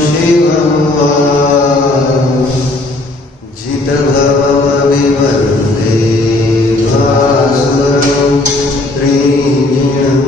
शिवं जितभवमभिवन्दे भास्वरं त्रिणीलं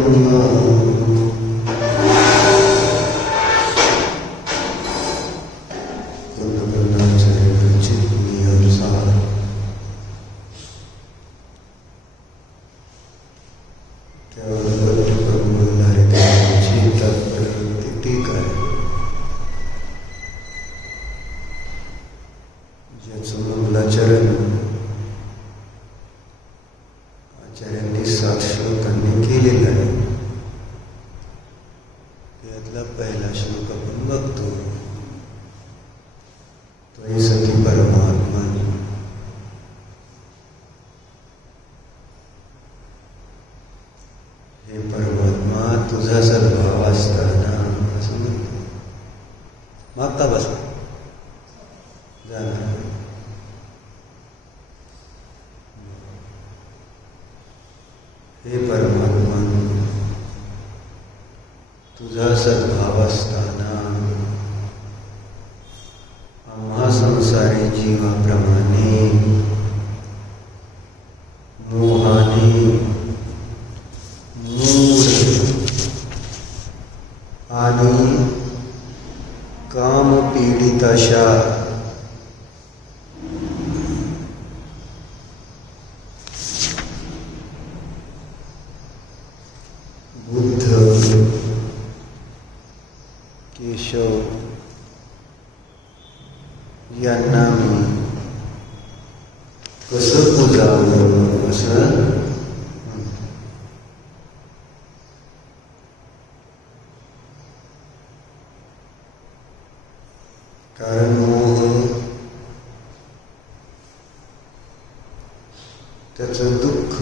आचार्यांनी 7 श्लोकांनी केलेला आहे. त्यातला पहिला श्लोक आपण बघतो. त्वयि सती परमात्मा, हे परमात्मा तुझा सद्भाव असताना, असं म्हणतो. मागता बसा जाणार. हे परमात्मा तुझा सद्भाव असताना आम्हा संसारी जीवाप्रमाणे मोहाने मूढ आणि कामपीडित अशा बुद्ध, केशव यांना मी कसं पूजावं असं कारण मोह त्याचं दुःख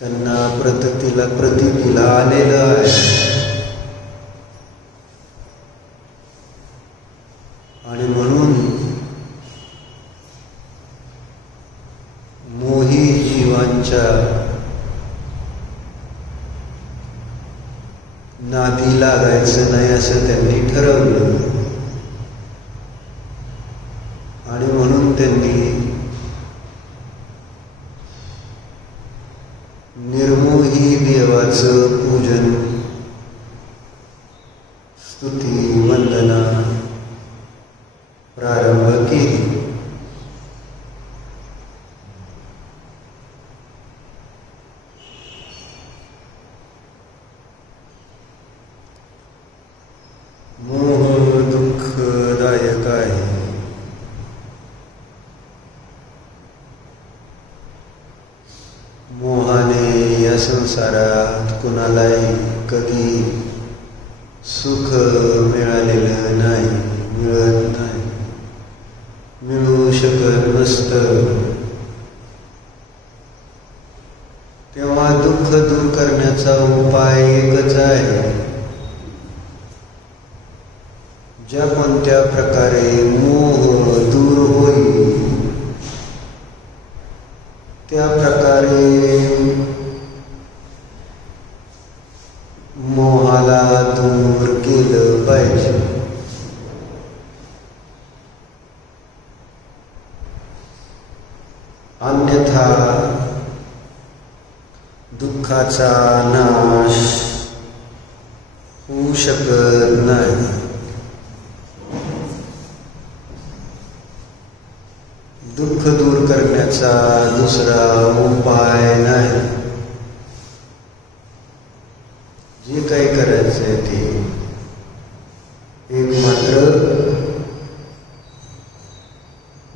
त्यांना प्रतीला आलेलं आहे. आणि म्हणून मोही जीवांच्या नादी लागायचं नाही असं त्यांनी ठरवलं. आणि म्हणून त्यांनी निर्मोही देवाचं पूजन, स्तुती, वंदना प्रारंभ केली. मोह दुःखदायक आहे. मोहाने या संसारात कुणालाही कधी सुख मिळालेलं नाही, मिळत नाही, मिळू शकत नसतं. तेव्हा दुःख दूर करण्याचा उपाय एकच आहे. ज्या कोणत्या प्रकारे मोह दूर होईल त्या प्रकारे मोहाला दूर केलं पाहिजे. अन्यथा दुःखाचा नाश होऊ शकत नाही. दुःख दूर करण्याचा दुसरा उपाय नाही. जे काही करायचंय ते एक मात्र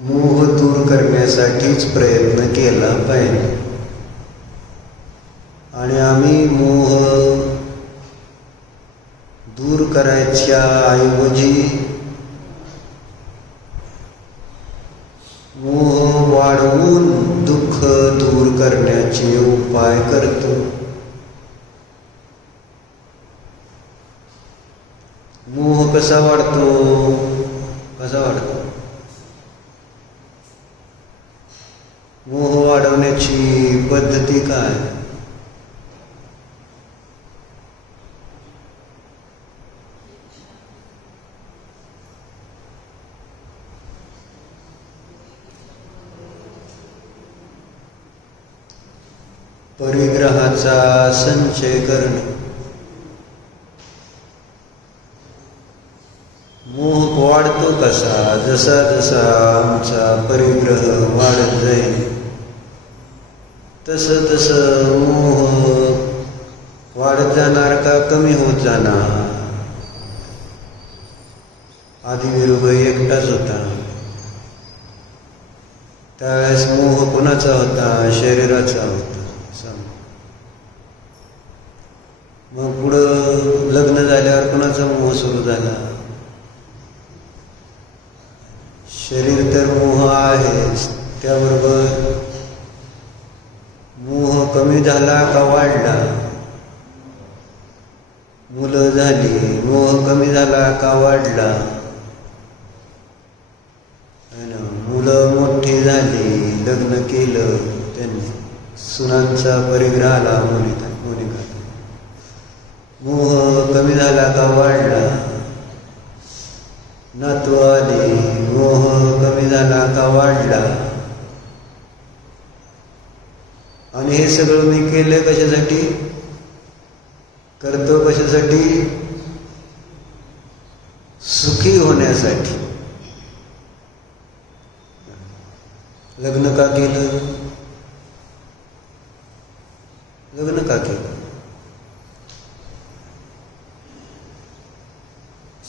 मोह दूर करण्यासाठीच प्रयत्न केला पाहिजे. आणि आम्ही मोह दूर करायच्या ऐवजी मोह वाढवून दुःख दूर करण्याचे उपाय करतो. मोह कसा वाढतो? मोह वाढवण्याची पद्धती काय? परिग्रहाचा संचय करणे. मोह वाढतो कसा? जसा जसा आमचा परिग्रह वाढत जाईल तसं तसं मोह वाढत जाणार का कमी होत जाणार? आधी विरुबाई एकटाच होता. त्यावेळेस मोह कोणाचा होता? शरीराचा होता. मग पुढं लग्न झाल्यावर कोणाचा मोह सुरू झाला? शरीर तर मोह आहेच, त्याबरोबर मोह कमी झाला का वाढला? मुलं झाली, मोह कमी झाला का वाढला? मुलं मोठी झाली, लग्न केलं त्यांनी, सुनांचा परिग्रह आला, मुलीचा मोह कमी झाला का वाढला? नातू आली, मोह कमी झाला का वाढला? आणि हे सगळं मी केलं कशासाठी? करतो कशासाठी? सुखी होण्यासाठी. लग्न का केलं? लग्न का केलं?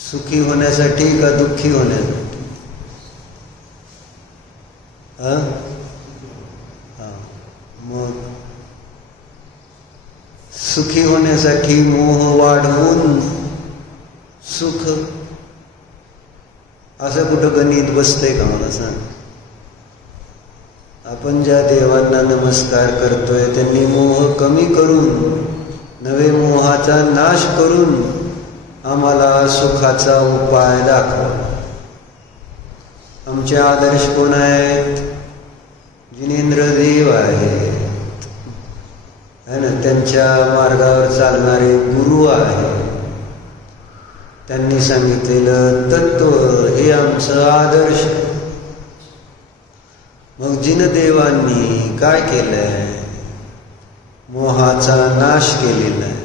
सुखी होण्यासाठी का दुःखी होण्यासाठी? मग सुखी होण्यासाठी मोह वाढवून सुख, असं कुठं गणित बसतंय का? मला सांग. आपण ज्या देवांना नमस्कार करतोय त्यांनी मोह कमी करून, नवे मोहाचा नाश करून आम्हाला सुखाचा उपाय दाखवा. आमचे आदर्श कोण आहेत? जिनेंद्र देव आहेत, है ना. त्यांच्या मार्गावर चालणारे गुरु आहेत. त्यांनी सांगितलेलं तत्व हे आमचं आदर्श. मग जिनदेवांनी काय केलंय? मोहाचा नाश केलेला आहे.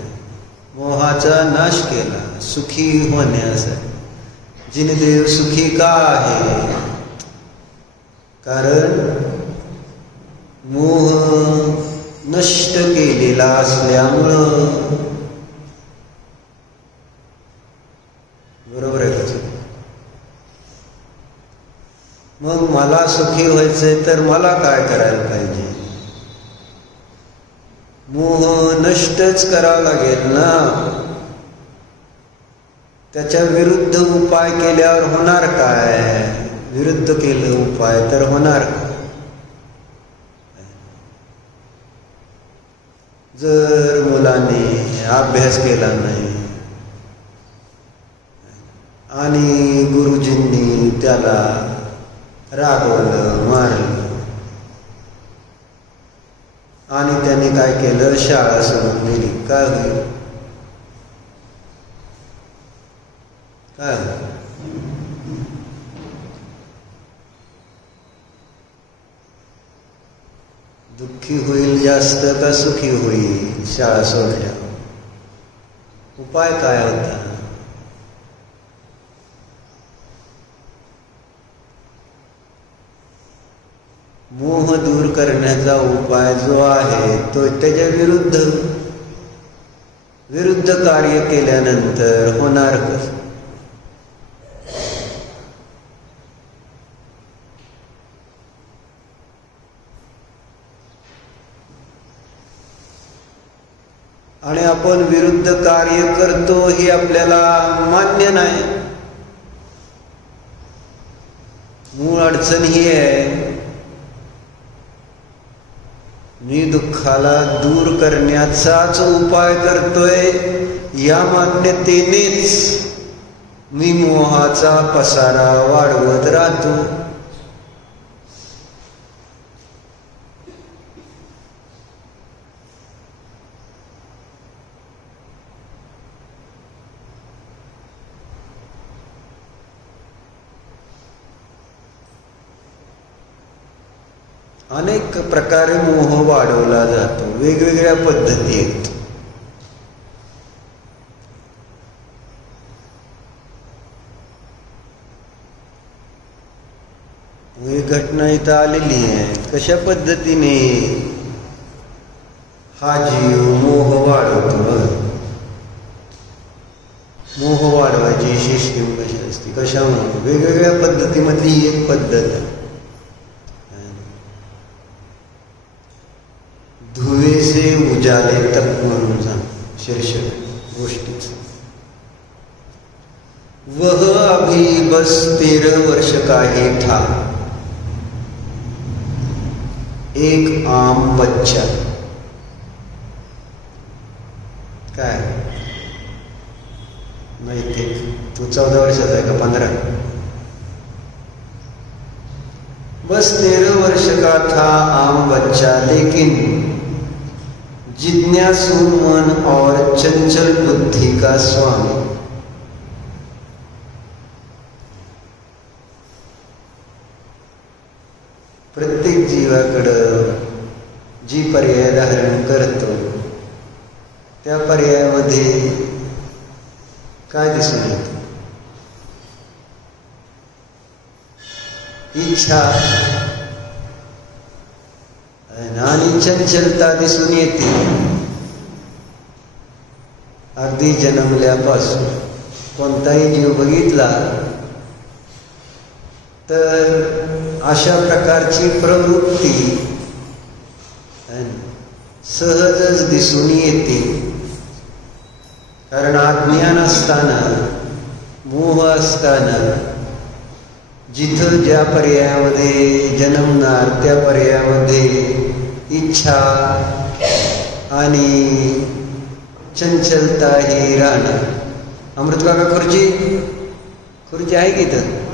मोहाचा नाश केला सुखी होण्यासाठी. जिनदेव सुखी का आहे? कारण मोह नष्ट केलेला असल्यामुळं. बरोबर आहे का? मग मला सुखी व्हायचंय तर मला काय करायला पाहिजे? मोह नष्टच करावा लागेल ना. त्याच्या विरुद्ध उपाय केल्यावर होणार काय? विरुद्ध केलं उपाय तर होणार काय? जर मुलाने अभ्यास केला नाही आणि गुरुजींनी त्याला रागवलं, मारलं आणि त्याने काय केलं? शाळा सोडून गेली, काय होईल? काय? दुःखी होईल जास्त का सुखी होईल शाळा सोडल्या? उपाय काय होता? मोह दूर करण्याचा उपाय जो आहे तो त्याच्या विरुद्ध कार्य केल्यानंतर होणार कसं? आणि आपण विरुद्ध कार्य करतो हे आपल्याला मान्य नाही. मूळ अडचण ही आहे, मी दुःखाला दूर करण्याचाच उपाय करतोय या मान्यतेनेच मी मोहाचा पसारा वाढवत राहतो. अनेक प्रकारे मोह वाढवला जातो, वेगवेगळ्या पद्धती आहेत. ही घटना इथं आलेली आहे. कशा पद्धतीने हा जीव मोह वाढवतो. मोह वाढवायची सिस्टीम कशी असते, कशामुळे? वेगवेगळ्या पद्धतीमधली ही एक पद्धत आहे. धुए से उजाले तक म्हणून सांग शीर्षक गोष्टीच. वह अभी बस 13 वर्ष का ही था, एक आम बच्चा. काय माहिती? तू 14 वर्षाचा आहे का 15? बस 13 वर्ष का था आम बच्चा, लेकिन जिज्ञासु मन और चंचल बुद्धि का स्वामी. प्रत्येक जीवाकडं जी पर्याय धारण करतो त्या पर्यायामध्ये काय दिसून येतं? इच्छा आणि चंचलता दिसून येते. अगदी जन्मल्यापासून कोणताही जीव बघितला तर अशा प्रकारची प्रवृत्ती सहजच दिसून येते. कारण अज्ञान असताना, मोह असताना, जिथं ज्या पर्यायामध्ये जन्मणार त्या पर्यायामध्ये इच्छा आणि चंचलता ही राहणार. अमृत काका खुर्ची आहे की इथं?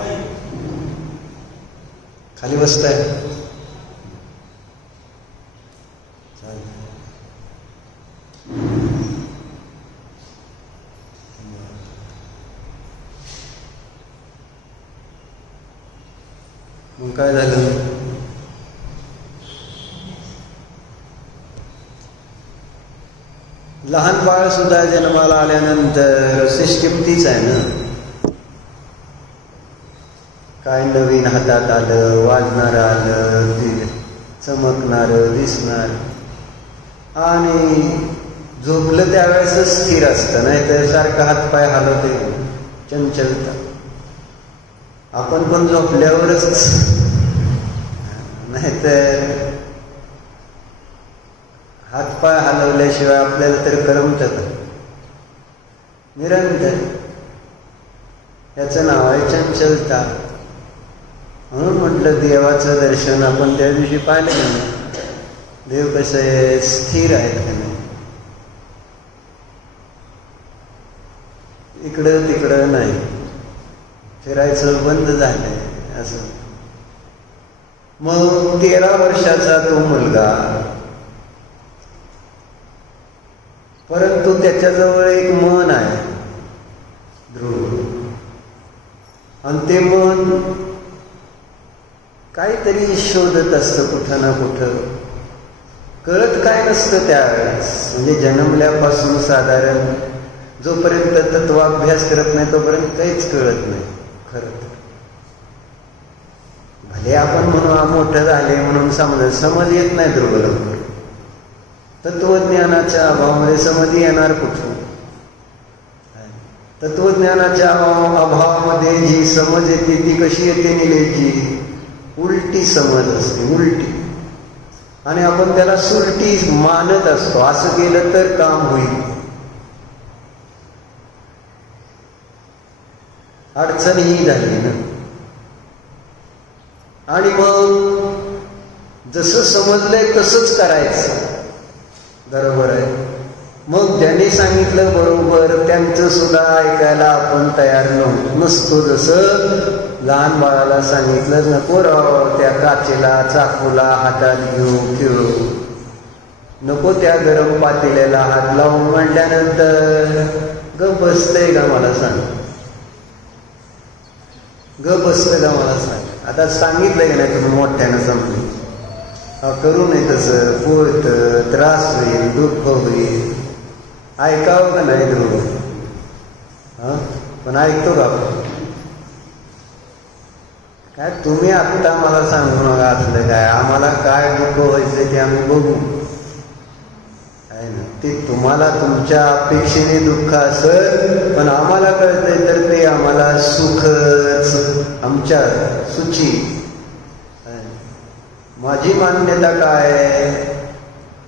खाली बसताय? मग काय झालं? लहान बाळ सुद्धा जन्माला आल्यानंतर सिस्टीम तीच आहे ना. काय नवीन हातात आलं, वाजणार आलं, चमकणार, दिसणार, आणि झोपलं त्यावेळेसच स्थिर असतं, नाही तर सारखं हातपाय हलवते, चंचलता. आपण पण झोपल्यावरच, नाहीतर हातपाय हलवल्याशिवाय आपल्याला तर करमतं का? निरंतर. याचं नाव आहे चंचलता. म्हणून म्हटलं देवाचं दर्शन आपण त्या दिवशी पाहिलं ना, देव कसं आहे, स्थिर आहेत का नाही, इकडं तिकडं नाही, फिरायचं बंद झालंय असं. मग 13 वर्षाचा तो मुलगा, परंतु त्याच्याजवळ एक मन आहे ध्रुव, आणि ते मन काहीतरी शोधत असतं कुठं ना कुठं. कळत काय नसतं त्यावेळेस. म्हणजे जन्मल्यापासून साधारण जोपर्यंत तत्वाभ्यास करत नाही तोपर्यंत काहीच कळत नाही. खरं भले आपण म्हणून मोठं झाले म्हणून समज येत नाही ध्रुव लवकर. तत्वज्ञानाच्या अभावामध्ये समज येणार कुठून? तत्वज्ञानाच्या अभावामध्ये जी समज येते ती कशी येते निलेची? उलटी समज असते, उलटी. आणि आपण त्याला सुलटी मानत असतो. असं केलं तर काम होईल. अडचण ही झाली ना. आणि मग जसं समजलंय तसंच करायचं. बरोबर आहे. मग ज्यांनी सांगितलं बरोबर त्यांचं सुद्धा ऐकायला आपण तयार नसतो. जसं लहान बाळाला सांगितलं नको राव त्या काचेला चाकूला हातात घेऊ खेळू, नको त्या गरम पातेल्याला हात लावून म्हटल्यानंतर गप बसतंय का मला सांग? गप बसतं का मला सांग? आता सांगितलंय की नाही तुम्ही मोठ्यानं समजून. करू नये तसं, पोळत त्रास होईल, दुःख होईल. ऐकावं का नाही ध्रुव? पण ऐकतो का आपण? काय तुम्ही आत्ता मला सांगू नका असलं काय, आम्हाला काय दुःख व्हायचं ते आम्ही बघू. आहे ना, ते तुम्हाला तुमच्या अपेक्षेने दुःख असेल, पण आम्हाला कळतंय तर ते आम्हाला सुखच, आमच्या सुची. माझी मान्यता काय आहे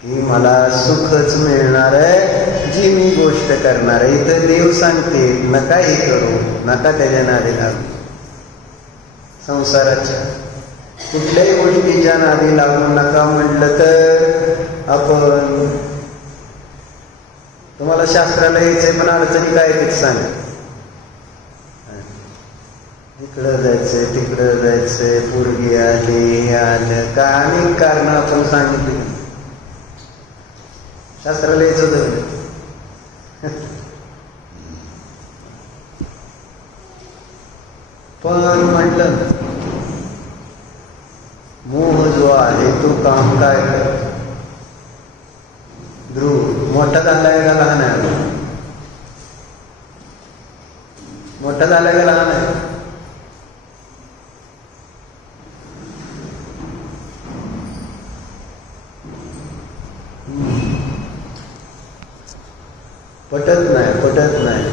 की मला सुखच मिळणार आहे जी मी गोष्ट करणार आहे. इथं देव सांगते नका हे करू, नका त्याच्या नादी लागू. संसाराच्या कुठल्याही गोष्टीच्या नादी लागू नका म्हटलं तर आपण, तुम्हाला शास्त्राला यायचंय पण अडचणी काय तेच सांग. इकडं जायचंय, तिकडं जायचंय, पोरगी आली, हे आलं, का अनेक कारण आपण सांगितली. शास्त्राला यायचं होतं पण म्हटलं मोह जो आहे तो काम काय करतो. ध्रुव मोठा झालाय का लहान आहे? मोठा झालाय का लहान आहे? पटत नाही.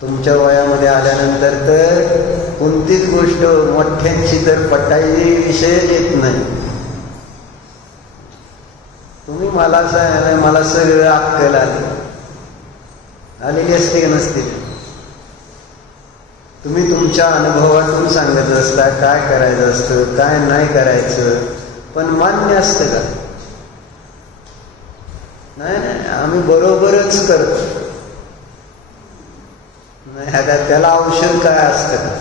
तुमच्या वयामध्ये आल्यानंतर तर कोणतीच गोष्ट मोठ्यांची तर पटायची विषय येत नाही. तुम्ही मला सगळं अक्कल आलेली असते का नसते? तुम्ही तुमच्या अनुभवातून सांगत असता काय करायचं असतं, काय नाही करायचं, पण मान्य असतं का? नाही, आम्ही बरोबरच करतो. नाही, आता त्याला औषध काय असतं का?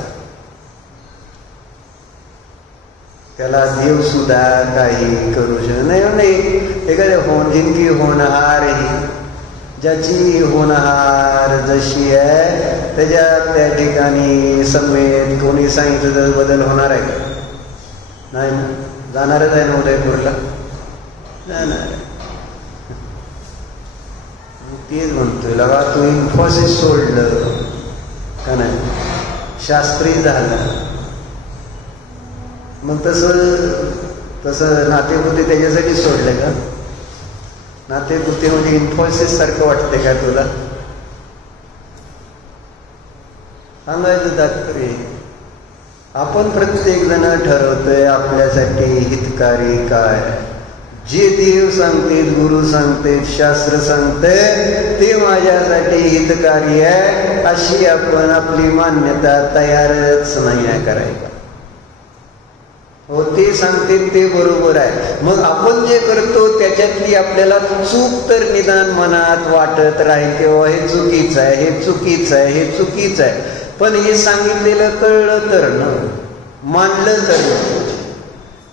त्याला देव सुद्धा काही करू शकत नाही. एखाद्या जिनकी होणहार ही, ज्याची होणहार जशी आहे त्याच्या त्या ठिकाणी समेत कोणी सांगितलं तर बदल होणार आहे का? नाही, जाणारच आहे ना उदयपूरला, जाणार. तेच म्हणतोय लगा तू इन्फोसिस सोडलं का नाही, शास्त्री झालं, मग तसं नातेपुते त्याच्यासाठी सोडले का? नातेपुते म्हणजे इन्फोसिस सारखं वाटते का तुला? सांगायचं तात्पर्य आपण प्रत्येक जण ठरवतोय आपल्यासाठी हितकारी काय. जे देव सांगतेत, गुरु सांगतेत, शास्त्र सांगते ते माझ्यासाठी हितकारी आहे अशी आपण आपली मान्यता तयारच नाही आहे करायला. हो, ते सांगते ते बरोबर आहे. मग आपण जे करतो त्याच्यातली आपल्याला चूक तर निदान मनात वाटत राहील किंवा हे चुकीचं आहे, हे चुकीचं आहे, हे चुकीचं आहे. पण हे सांगितलेलं कळलं तर न, मानलं तर.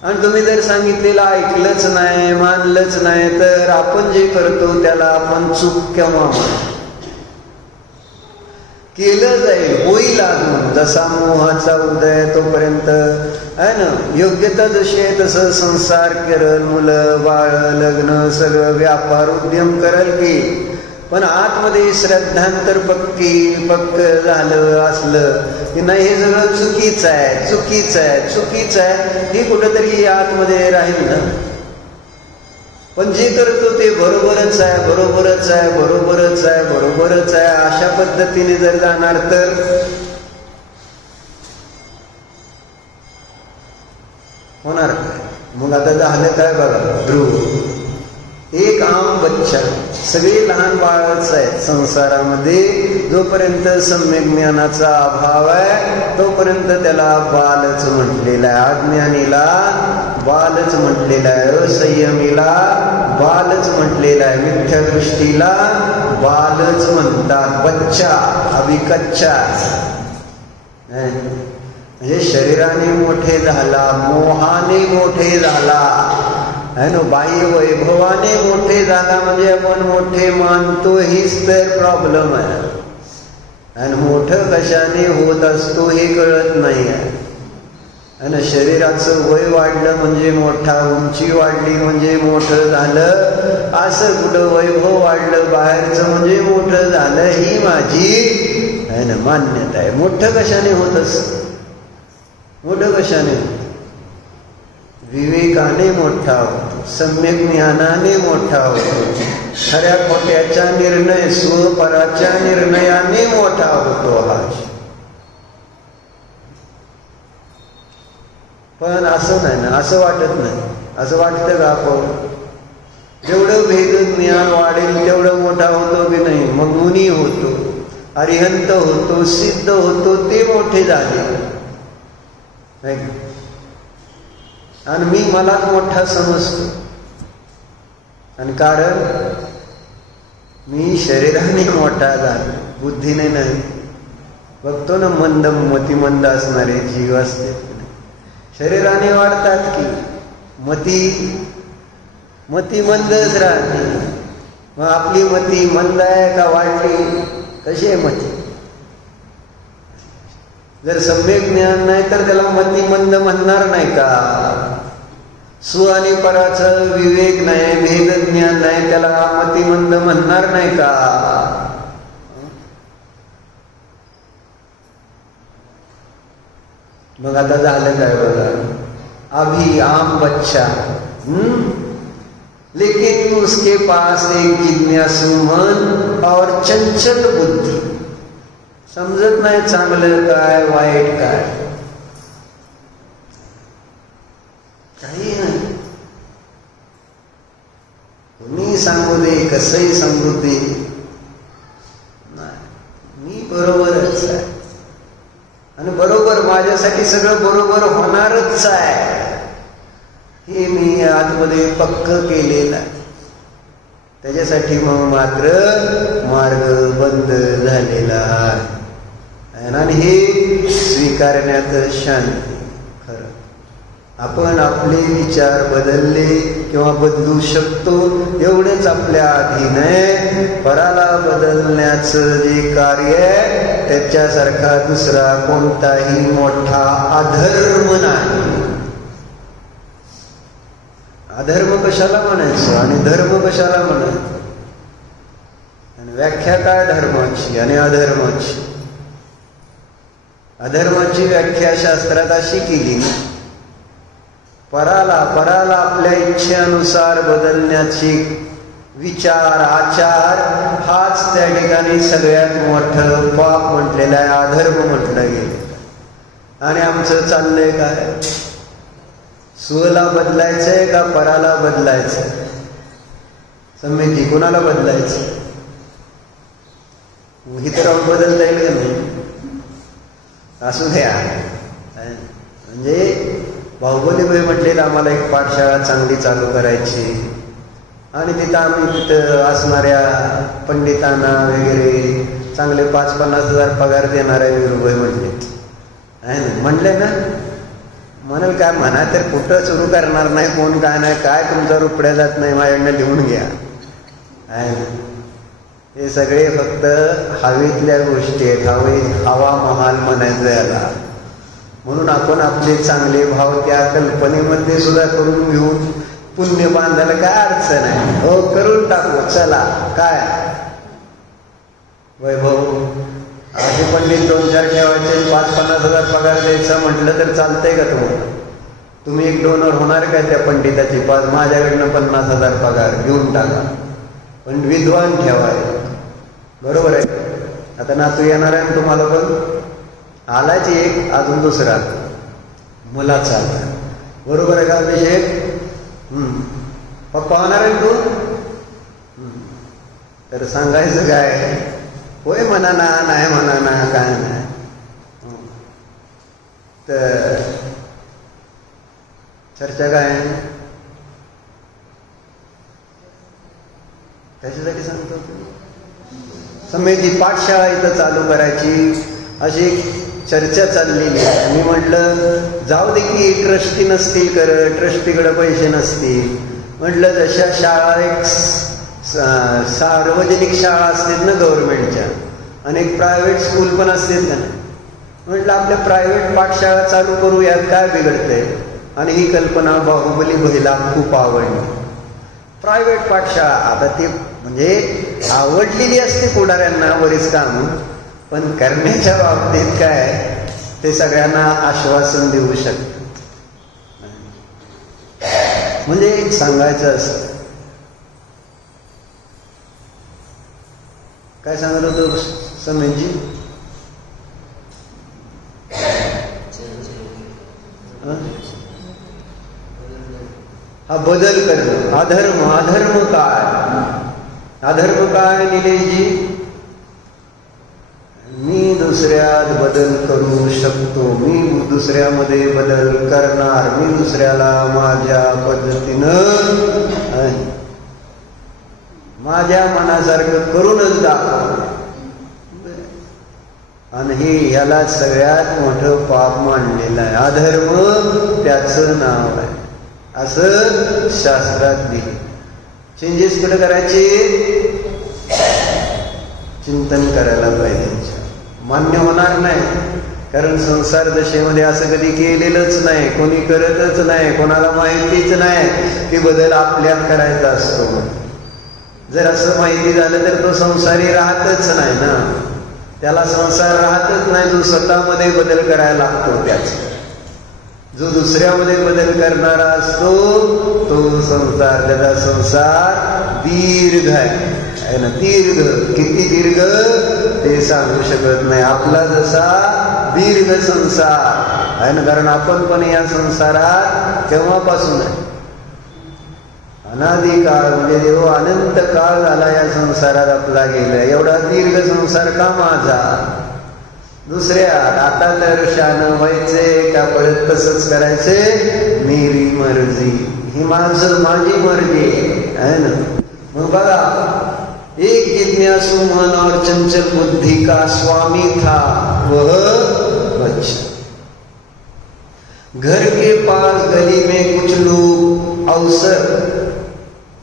आणि तुम्ही जर सांगितलेलं ऐकलंच नाही, मानलंच नाही तर आपण जे करतो त्याला आपण चूक केव्हा केलं जाईल, होईल अजून. जसा मोहाचा उदय तोपर्यंत आहे ना, योग्यता जशी आहे तसं संसार करल, मुलं बाळ लग्न सगळं व्यापार उद्यम करल की. पण आतमध्ये श्रद्धांतर पक्क झालं असलं की नाही हे सगळं चुकीचं आहे, चुकीचं आहे, चुकीचं आहे, हे कुठंतरी आतमध्ये राहील ना. पण जे करतो ते बरोबरच आहे, बरोबरच आहे, बरोबरच आहे, बरोबरच आहे अशा पद्धतीने जर जाणार तर होणार काय? मग आता झालं काय बघा ध्रुव, एक आम बच्चा, सगळे लहान बाळच आहेत संसारामध्ये. जोपर्यंत सम्यक ज्ञानाचा अभाव आहे तोपर्यंत त्याला बालच म्हटलेला आहे. अज्ञानीला बालच म्हटलेला आहे, असंयमीला बालच म्हटलेला आहे, मिथ्या दृष्टीला बालच म्हणतात. बच्चा अभिकच्चा म्हणजे शरीराने मोठे झाला, मोहाने मोठे झाला है ना, बाह्य वैभवाने मोठे झाला म्हणजे आपण मोठे मानतो, हीच तर प्रॉब्लेम आहे. आणि मोठं कशाने होत असतो हे कळत नाही आहे. आणि शरीराचं वय वाढलं म्हणजे मोठा, उंची वाढली म्हणजे मोठं झालं, असं कुठं वैभव वाढलं बाहेरचं म्हणजे मोठं झालं, ही माझी आहे ना मान्यता आहे. मोठं कशाने होतस? मोठं कशाने होत? विवेकाने मोठा होतो, सम्यक ज्ञानाने मोठा होतो, खऱ्या खोट्याच्या निर्णय स्वपराच्या निर्णयाने मोठा होतो हा. पण असं नाही ना, असं वाटत नाही. असं वाटतं का आपण जेवढं भेद ज्ञान वाढेल तेवढं मोठा होतो की नाही? मग मुनी होतो, अरिहंत होतो, सिद्ध होतो, ते मोठे झाले. आणि मी मला मोठा समजतो, आणि कारण मी शरीराने मोठा झालो, बुद्धीने नाही. बघतो ना मंद मतिमंद असणारे जीव असते, शरीराने वाढतात की मती मंदच राहते. मग आपली मती मंद आहे का वाढली? कशी आहे मती? जर सम्यक ज्ञान नाही तर त्याला मती मंद म्हणणार नाही का? स्व आणि पराचं विवेक नाही, भेद ज्ञान नाही, त्याला मतिमंद म्हणणार नाही का? मग आता झालं काय बघा, अभी आम बच्चा लेकिन उसके पास एक जिज्ञासु मन और चंचल बुद्धी. समजत नाही चांगलं काय वाईट काय, काही नाही. कोणी सांगू दे, कसंही सांगू दे, मी बरोबरच आहे आणि बरोबर माझ्यासाठी सगळं बरोबर होणारच आहे, हे मी आतमध्ये पक्क केलेलं आहे. त्याच्यासाठी मग मात्र मार्ग बंद झालेला आहे. आणि हे स्वीकारण्यात शांती. खरं आपण आपले विचार बदलले किंवा बदलू शकतो एवढेच आपल्या अधीन आहे. पराला बदलण्याचं जे कार्य आहे त्याच्यासारखा दुसरा कोणताही मोठा अधर्म नाही. अधर्म कशाला म्हणायचं आणि धर्म कशाला म्हणायचं? आणि व्याख्या काय धर्माची आणि अधर्माची? अधर्माची व्याख्या शास्त्रात अशी केली, पराला आपल्या इच्छेनुसार बदलण्याची विचार आचार हाच त्या ठिकाणी सगळ्यात मोठं पाप म्हटलेलं आहे, अधर्म म्हटलं गेलं. आणि आमचं चाललंय काय? स्वला बदलायचंय का पराला बदलायचंय? सम्यकी कोणाला बदलायचं? इथं राहून बदलता येईल का नाही? असू द्या. म्हणजे बाहुबलीबाई म्हटलेलं आम्हाला एक पाठशाळा चांगली चालू करायची आणि तिथं आम्ही तिथं असणाऱ्या पंडितांना वगैरे चांगले 5-50 हजार पगार देणाऱ्या वीरुबाई म्हटले आहे ना. म्हणले ना, म्हणाल काय म्हणा तर कुठं सुरू करणार नाही, कोण काय नाही, काय तुमचा रुपड्या जात नाही, माझ्याकडनं लिहून घ्या आहे ना. हे सगळे फक्त हवेतल्या गोष्टी आहेत, हवा महाल म्हणायचं याला. म्हणून आपण आपले चांगले भाव त्या कल्पनेमध्ये सुद्धा करून घेऊन पुण्य बांधायला काय अडचण आहे? हो, करून टाकू, चला. काय वैभव असे पंडित 2-4 ठेवायचे, 5-50 हजार पगार द्यायचा म्हटलं तर चालतंय का तुम्हाला? तुम्ही एक डोनर होणार काय त्या पंडिताची? माझ्याकडनं 50 हजार पगार घेऊन टाका, पण विद्वान ठेवाय. बरोबर आहे. आता नातू येणार आहे तुम्हाला, पण आलाच एक, अजून दुसरा मुलाचा आला. बरोबर आहे का अभिषेक? पप्पा होणार आहे तू? तर सांगायचं काय? होय म्हणा ना, नाही म्हणा ना, काय नाही. तर चर्चा काय आहे? कशासाठी सांगतो? सम्यकी पाठशाळा इथं चालू करायची अशी चर्चा चाललेली आहे. मी म्हटलं जाऊ दे की ट्रस्टी नसतील करत, ट्रस्टीकडे पैसे नसतील. म्हटलं जशा शाळा एक सार्वजनिक शाळा असतात ना गव्हर्नमेंटच्या, आणि एक प्रायव्हेट स्कूल पण असतात ना, म्हटलं आपल्या प्रायव्हेट पाठशाळा चालू करूयात, काय बिघडतंय. आणि ही कल्पना बाहुबली बहिला खूप आवडली. प्रायव्हेट पाठशाळा आता ती म्हणजे आवडलेली असते पुढाऱ्यांना बरीच काम, पण करण्याच्या बाबतीत काय ते सगळ्यांना आश्वासन देऊ शकतात. म्हणजे एक सांगायचं असं काय सांगत होतो समीरजी? हा बदल करणं. अधर्म अधर्म काय? अधर्म काय निलेशजी? मी दुसऱ्यात बदल करू शकतो, मी दुसऱ्यामध्ये बदल करणार, मी दुसऱ्याला माझ्या पद्धतीनं माझ्या मनासारखं करूनच दाखव. आणि हे याला सगळ्यात मोठं पाप मानलेलं आहे. अधर्म त्याचं नाव आहे असं शास्त्रात लिहिले. चेंजेस कुठे करायचे? चिंतन करायला पाहिजे. मान्य होणार नाही, कारण संसार दशेमध्ये असं कधी केलेलंच नाही, कोणी करतच नाही, कोणाला माहितीच नाही की बदल आपल्यात करायचा असतो. जर असं माहिती झालं तर तो संसारी राहतच नाही ना, त्याला संसार राहतच नाही. जो स्वतःमध्ये बदल करायला लागतो त्याच, जो दुसऱ्यामध्ये बदल करणारा असतो तो संसार, त्याचा संसार दीर्घ आहे ना. दीर्घ किती दीर्घ ते सांगू शकत नाही. आपला जसा दीर्घ संसार आहे ना, कारण आपण पण या संसारात केव्हापासून आहे? अनादी काळ, म्हणजे देव अनंत काळ झाला या संसारात आपला गेला. एवढा दीर्घ संसार का माझा? दुसऱ्या आता तर शान व्हायचे का परत तसंच करायचे? मेरी मर्जी, ही माझी मर्जी आहे ना. मग बघा, एक जिज्ञासु मन और चंचल बुद्धि का स्वामी था वह बच्चा. घर के पास गली में कुछ लोग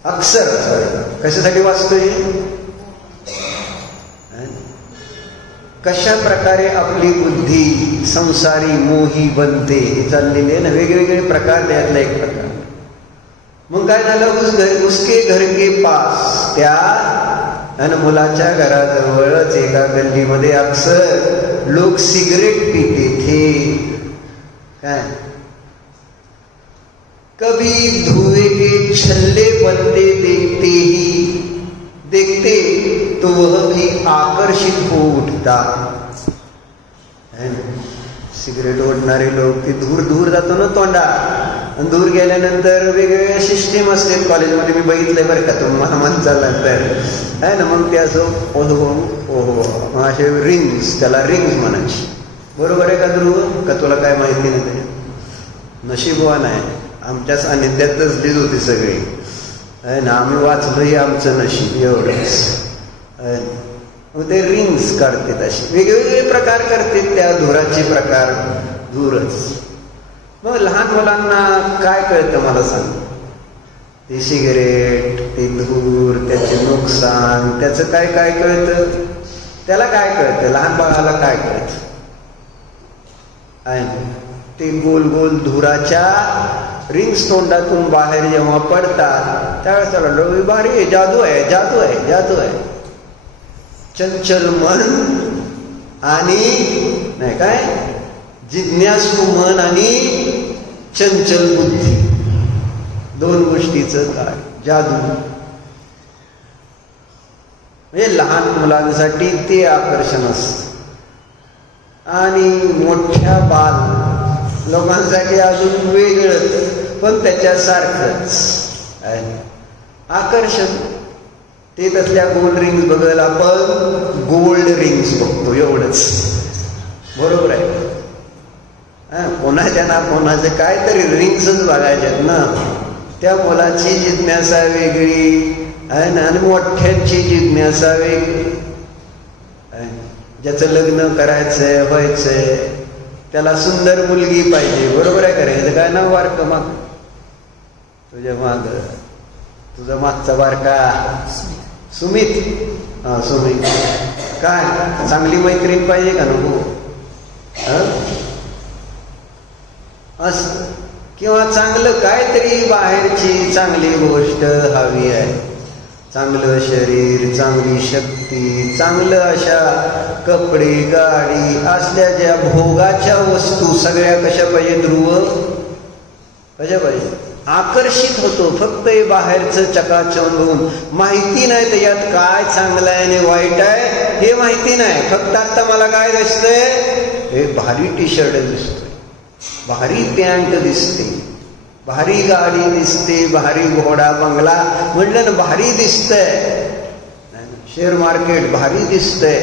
अक्सर कशासाठी वाचतोय? कशा प्रकारे आपली बुद्धी संसारी मोही बनते चाललेले ना, वेगवेगळे प्रकार, त्यातला एक प्रकार. मग काय झालं? उसके घर के पास, त्या आणि मुलाच्या घराजवळच एका गल्लीमध्ये अक्सर लोक सिगरेट पिते थे. काय? कभी धुएं के छल्ले बनते देखते तो वह भी आकर्षित हो उठता. सिगरेट ओढणारे लोक ते दूर जातो ना तोंडा, आणि दूर गेल्यानंतर वेगवेगळ्या सिस्टीम असते कॉलेजमध्ये, मी बघितलंय बरं का, तुम्हाला मन चाललं तर आहे ना. मग ते असं ओहो असे रिंग्स, त्याला रिंग्स म्हणायची. बरोबर आहे का ध्रुव? का तुला काय माहिती नाही? ते नशीबवान आहे, आमच्या सानिध्यातच लिहित होती सगळी आहे ना. आम्ही वाचलोही आमचं नशीब एवढंच. मग ते रिंग्स काढतात, असे वेगवेगळे प्रकार करतात त्या धुराचे प्रकार, धूरच. मग लहान मुलांना काय कळतं मला सांग? ते सिगरेट, ते धूर, त्याचे नुकसान, त्याचं काय काय कळतं? त्याला काय कळतं? लहान बाळाला काय कळतं? ते गोल गोल धुराच्या रिंग्स तोंडातून बाहेर जेव्हा पडतात त्यावेळेस त्याला डोळी भारी आहे, जादू आहे, जादू आहे, जादू आहे. चंचल मन आणि नाही काय, जिज्ञासू मन आणि चंचल बुद्धी, दोन गोष्टीचं काय जादू. म्हणजे लहान मुलांसाठी ते आकर्षण असतं, आणि मोठ्या बाल लोकांसाठी अजून वेगळंच पण त्याच्यासारखंच आहे आकर्षण. ते तसल्या गोल्ड रिंग्स बघायला आपण गोल्ड रिंग्स बघतो एवढंच, बरोबर आहे. कोणाच्या ना कोणाचे काहीतरी रिंग्सच बघायच्यात ना. त्या मुलाची जिज्ञासा वेगळी आहे ना, आणि मोठ्यांची जिज्ञासा वेगळी. ज्याचं लग्न करायचंय, व्हायचंय, त्याला सुंदर मुलगी पाहिजे, बरोबर आहे. करायचं काय नाव बारकं माग तुझ्या माग, तुझा मागचा बारका सुमित. हा सुमित, काय चांगली मैत्रीण पाहिजे का नको? चांगलं काहीतरी बाहेरची चांगली गोष्ट हवी आहे, चांगलं शरीर, चांगली शक्ती, चांगलं अशा कपडे, गाडी असल्या ज्या भोगाच्या वस्तू सगळ्या कशा पाहिजे, ध्रुव कशा पाहिजे, आकर्षित होतो फक्त हे बाहेरचं चकाचौंध होऊन. माहिती नाही त्याच्यात काय चांगलं आहे आणि वाईट आहे हे माहिती नाही. फक्त आता मला काय दिसतंय, हे भारी टी शर्ट दिसतोय, भारी पॅन्ट दिसते, भारी गाडी दिसते, भारी घोडा बंगला म्हटलं ना भारी दिसतंय, शेअर मार्केट भारी दिसतंय,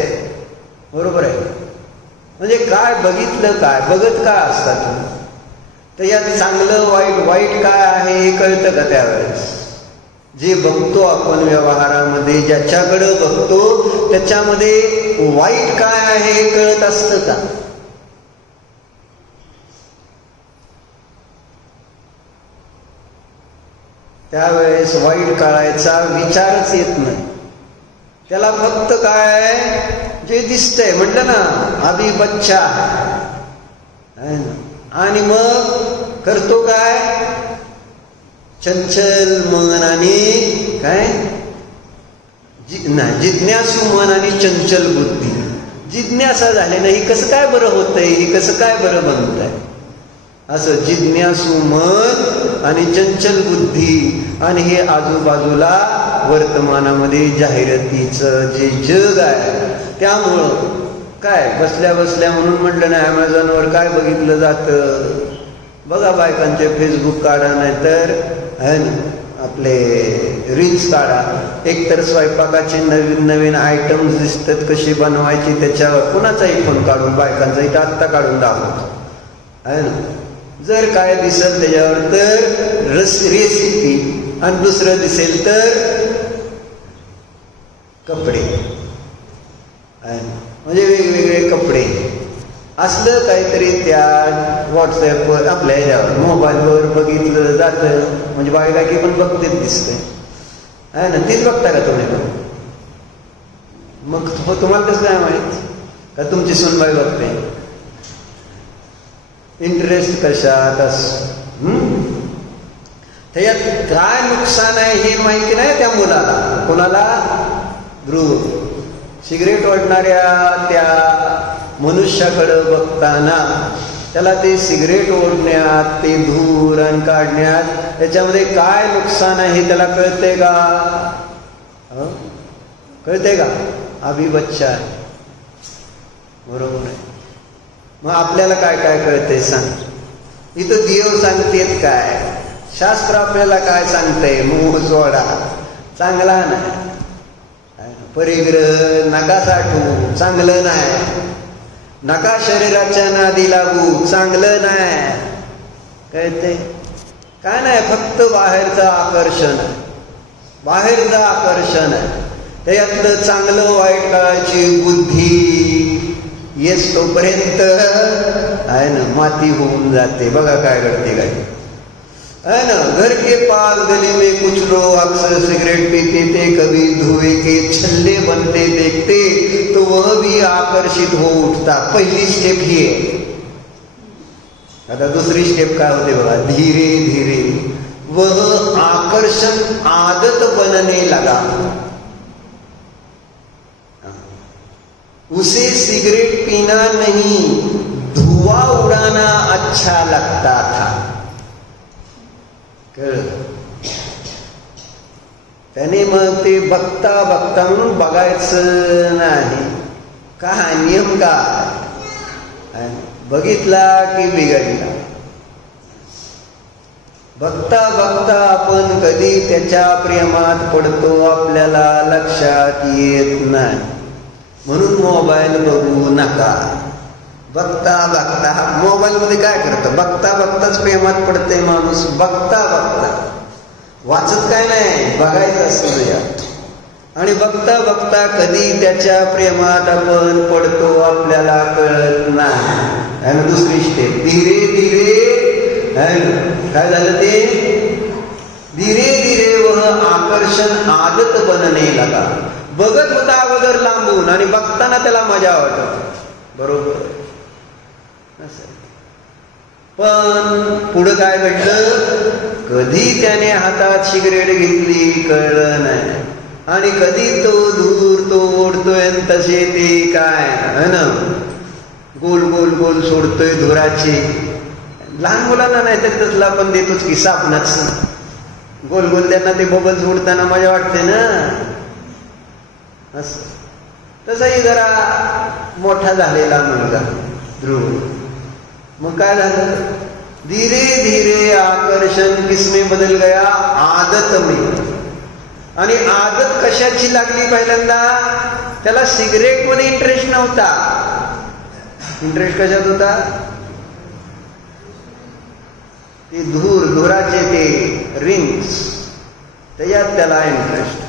बरोबर आहे. म्हणजे काय बघितलं, काय बघत काय असता तुम्ही, त्याच्यात चांगलं वाईट, वाईट काय आहे हे कळतं का त्यावेळेस. जे बघतो आपण व्यवहारामध्ये, ज्याच्याकडं बघतो त्याच्यामध्ये वाईट काय आहे हे कळत असतं का. त्यावेळेस वाईट काढायचा विचारच येत नाही. त्याला फक्त काय जे दिसतंय म्हटलं ना, अभी बच्चा आहे ना, आणि मग करतो काय, चंचल मन आणि काय जिज्ञासू मन आणि चंचल बुद्धी. जिज्ञासा झाले नाही कसं काय बरं होतंय, हे कसं काय बरं बनतंय, असं जिज्ञासू मन आणि चंचल बुद्धी. आणि हे आजूबाजूला वर्तमानामध्ये जाहिरातीचं जे जग आहे, त्यामुळं काय बसल्या बसल्या म्हणून म्हटलं ना, ॲमेझॉनवर काय बघितलं जातं बघा, बायकांचे फेसबुक काढा, नाही तर आहे ना आपले रील्स काढा. एकतर स्वयंपाकाचे नवीन नवीन आयटम्स दिसतात कशी बनवायची, त्याच्यावर कुणाचाही फोन काढून बायकांचा इथं आत्ता काढून दाखवतो आहे ना. जर काय दिसेल त्याच्यावर तर रेसिपी, आणि दुसरं दिसेल तर कपडे, म्हणजे वेगवेगळे कपडे असलं काहीतरी त्या व्हॉट्सअपवर आपल्या ह्याच्यावर मोबाईलवर बघितलं जातं. म्हणजे बायका की पण बघतेच दिसते आहे ना, तीच बघता का तुम्ही पण. मग तुम्हाला कसं काय माहित का तुमची सुनबाई बघते, इंटरेस्ट कशात त्याच्यात काय नुकसान आहे हे माहिती नाही त्या मुलाला. कोणाला, ध्रुव सिगरेट ओढणाऱ्या त्या मनुष्याकडं बघताना त्याला ते सिगरेट ओढण्यात, ते धूर काढण्यात त्याच्यामध्ये काय नुकसान आहे हे त्याला कळतंय का, कळतंय का. अभी बच्चा आहे, बरोबर आहे. मग आपल्याला काय काय कळतंय सांग. इथं देव सांगतेत काय, शास्त्र आपल्याला काय सांगतंय, मोह सोडा, चांगला नाही, परिग्रह नका साठवू, चांगलं नाही, नका शरीराच्या नादी लागू, चांगलं नाही. कळतंय काय नाही, फक्त बाहेरचं आकर्षण आहे, बाहेरचं आकर्षण आहे. त्याच्यातलं चांगलं वाईट काळाची बुद्धी येस तोपर्यंत आहे ना माती होऊन जाते. बघा काय घडते काय है ना. घर के पास गली में कुछ लोग अक्सर सिगरेट पीते थे, कभी धुएं के छल्ले बनते देखते तो वह भी आकर्षित हो उठता. पहिली स्टेप ही आहे. आता दुसरी स्टेप काय होते बघा, धीरे धीरे वह आकर्षण आदत बनने लगा. उसे सिगरेट पीना नहीं, धुआं उड़ाना अच्छा लगता था. त्याने मग ते बघता बघता म्हणून बघायचं नाही का, नियम का बघितला की बिघडला. बघता बघता आपण कधी त्याच्या प्रेमात पडतो आपल्याला लक्षात येत नाही. म्हणून मोबाईल बघू नका. बघता बघता मोबाईल मध्ये काय करतं, बघता बघताच प्रेमात पडते माणूस. बघता बघता वाचत काय नाही, बघायचं असतं यात. आणि बघता बघता कधी त्याच्या प्रेमात आपण पडतो आपल्याला कळत नाही. आणि दुसरी स्टेप धीरे धीरे काय झालं ते, धीरे धीरे वह आकर्षण आदत बनने लगा. बघत होता अगोदर लांबून आणि बघताना त्याला मजा वाटत, बरोबर. पण पुढं काय घडलं, कधी त्याने हातात सिगरेट घेतली कळलं नाही, आणि कधी तो धूर तो ओढतोय तसे ते काय है ना गोल गोल गोल सोडतोय धुराची. लहान मुलांना नाही तर तसला आपण देतोच की साबणाच गोल गोल, त्यांना ते बबल सोडताना मजा वाटते ना. तसाही जरा मोठा झालेला मुलगा ध्रुव, मग काय झालं, धीरे धीरे आकर्षण किसमें बदल गया, आदत में. आणि आदत कशाची लागली पहिल्यांदा, त्याला सिगरेट मध्ये इंटरेस्ट नव्हता. इंटरेस्ट कशात होता, ते धुराचे ते रिंग्स, त्याच्यात त्याला इंटरेस्ट.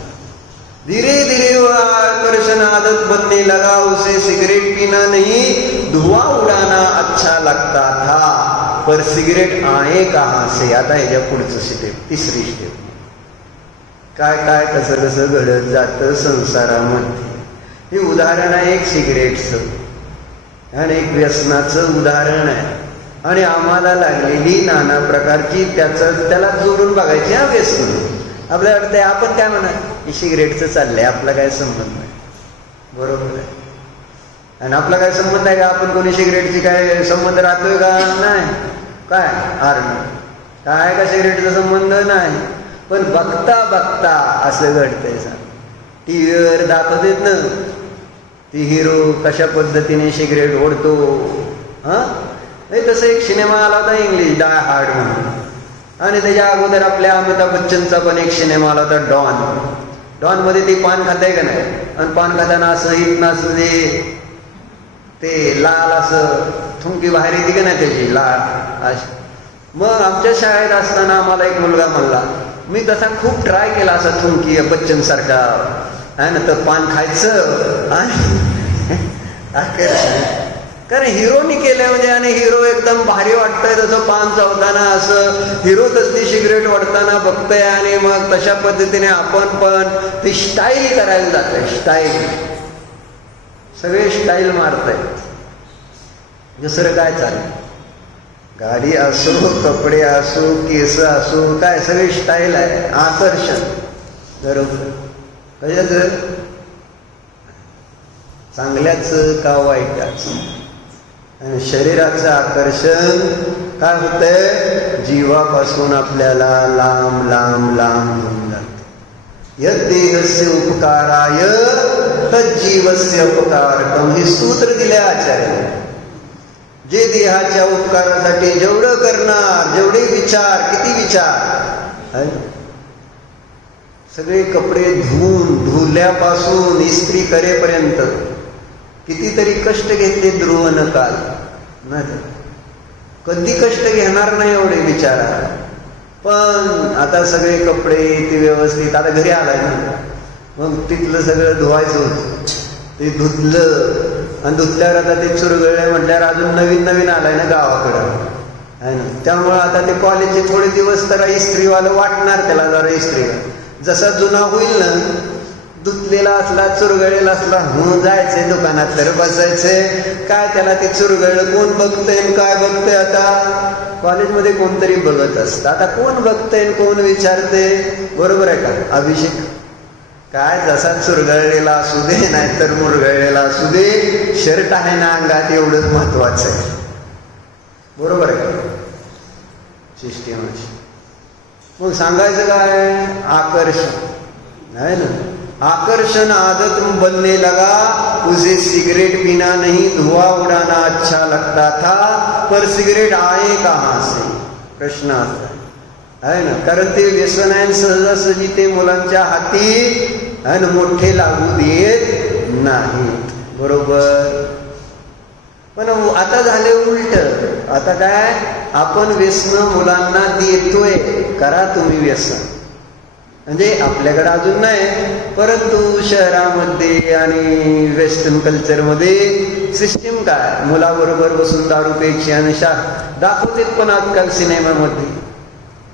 धीरे धीरे आकर्षण आदत बनने लगा, उसे सिगरेट पीना नहीं धुआं उड़ाना अच्छा लगता था, पर सिगरेट आए कहां से. आता ह्याच्या पुढचं स्टेप, तिसरी स्टेप, काय काय कसं कसं घडत जातं संसारामध्ये. हे उदाहरण आहे एक सिगरेटचं आणि एक व्यसनाचं उदाहरण आहे. आणि आम्हाला लागलेली नाना प्रकारची त्याला जोडून बघायची हा व्यसन. आपल्याला वाटतंय आपण काय म्हणा सिगरेटचं चाललंय, आपला काय संबंध नाही, बरोबर आहे. आणि आपला काय संबंध आहे का, आपण कोणी सिगरेटची काय संबंध राहतोय का, नाही. काय काय का सिगरेटचा संबंध नाही. पण बघता बघता असं घडतंय. टीव्हीवर दाखवतेत ना ती हिरो कशा पद्धतीने सिगरेट ओढतो. तसं एक सिनेमा आला होता इंग्लिश, डाय हार्ड म्हणून. आणि त्याच्या अगोदर आपल्या अमिताभ बच्चनचा पण एक सिनेमा आला होता डॉन. डॉन मध्ये ते पान खाताय का नाही, आणि पान खाताना असं इथनं असं ते लाल असं थुंकी बाहेर येते का नाही त्याची लाल. मग आमच्या शाळेत असताना आम्हाला एक मुलगा म्हणला, मी तसा खूप ट्राय केला असा थुंकी बच्चन सारखा आहे ना, तर पान खायचं आणि कारण हिरोनी केलंय म्हणजे, आणि हिरो एकदम भारी वाटतंय तसं पान चावताना, असं हिरो तसली सिगरेट ओढताना बघतोय. आणि मग तशा पद्धतीने आपण पण ती स्टाईल करायला जातोय. स्टाईल, सगळे स्टाईल मारताय. दुसरं काय चालेल, गाडी असो, कपडे असो, केस असो, काय सगळी स्टाईल आहे, आकर्षण. बरोबर, कशाच, चांगल्याच का वाईटाच. आणि शरीराचं आकर्षण काय होतंय, जीवापासून आपल्याला लांब लांब लांब घेऊन जात. यदेहस्य उपकाराय तज्जीवस्य उपकारकम, हे सूत्र दिले आचार्य. जे देहाच्या उपकारासाठी जेवढं करणार, जेवढे विचार, किती विचार, सगळे कपडे धुल्यापासून इस्त्री करेपर्यंत कितीतरी कष्ट घेतले ध्रुवन काल. कधी कष्ट घेणार नाही एवढे विचारा. पण आता सगळे कपडे ते व्यवस्थित, आता घरी आलाय ना, मग तिथलं सगळं धुवायचं होतं, ते धुतलं. आणि धुतल्यावर आता ते चुरगळले म्हटल्यावर अजून नवीन नवीन आलाय ना गावाकडं, आहे ना. त्यामुळं आता ते कॉलेजचे थोडे दिवस तर इस्त्रीवालं वाटणार त्याला जरा इस्त्री. जसा जुना होईल ना, धुतलेला असला, चुरगळलेला असला, जायचंय दुकानात तर बसायचंय. काय त्याला ते चुरगळलं कोण बघतंय, काय बघतंय. आता कॉलेजमध्ये कोणतरी बघत असतं, आता कोण बघतंय, कोण विचारते, बरोबर आहे का. अभिषेक काय जसा चुरगळलेला असू दे, नाहीतर मुरगळलेला असू दे, शर्ट आहे ना अंगात, एवढंच महत्वाचं आहे. बरोबर आहे का सिस्टीमची. मग सांगायचं काय, आकर्षण आहे ना. आकर्षण आदत बनने लगा, उसे सिगरेट पीना नहीं धुआं उड़ाना अच्छा लगता था, पर सिगरेट आए कहां से. प्रश्न असा आहे ना. कारण ते व्यसन आहे, सहजासहजी ते मुलांच्या हाती आहे ना मोठे लागू देत नाहीत. बरोबर. पण आता झाले उलट. आता काय, आपण व्यसन मुलांना देतोय, करा तुम्ही व्यसन. म्हणजे आपल्याकडे अजून नाही, परंतु शहरामध्ये आणि वेस्टर्न कल्चरमध्ये सिस्टीम काय, मुलाबरोबर बसून दारू प्यायची आणि दाखवतेत पण आजकाल सिनेमामध्ये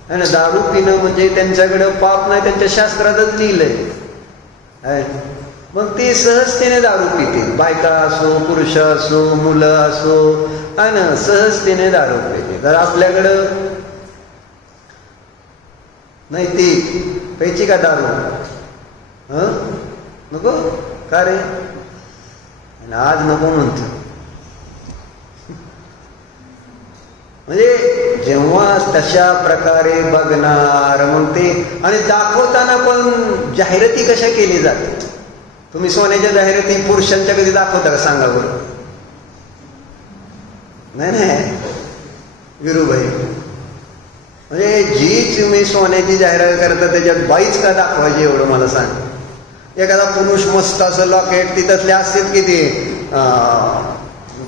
आहे ना. दारू पिणं म्हणजे त्यांच्याकडे पाप नाही, त्यांच्या शास्त्रातच लिहिलंय. मग ते सहजतेने दारू पितील, बायका असो, पुरुष असो, मुलं असो, आणि सहजतेने दारू पितील. तर आपल्याकडं नाही ती प्यायची का दारू? नको का रे? आज नको म्हणतो. म्हणजे जेव्हा तशा प्रकारे बघणार मग ते, आणि दाखवताना पण जाहिराती कशा केली जाते? तुम्ही सोन्याच्या जाहिराती पुरुषांच्या कधी दाखवता का सांगा बरं? नाही विरुबाई, म्हणजे जी तुम्ही सोन्याची जाहिरात करता त्याच्यात बाईच का दाखवायची एवढं मला सांग. एखादा पुरुष मस्त असं लॉकेट ती तसले असतात की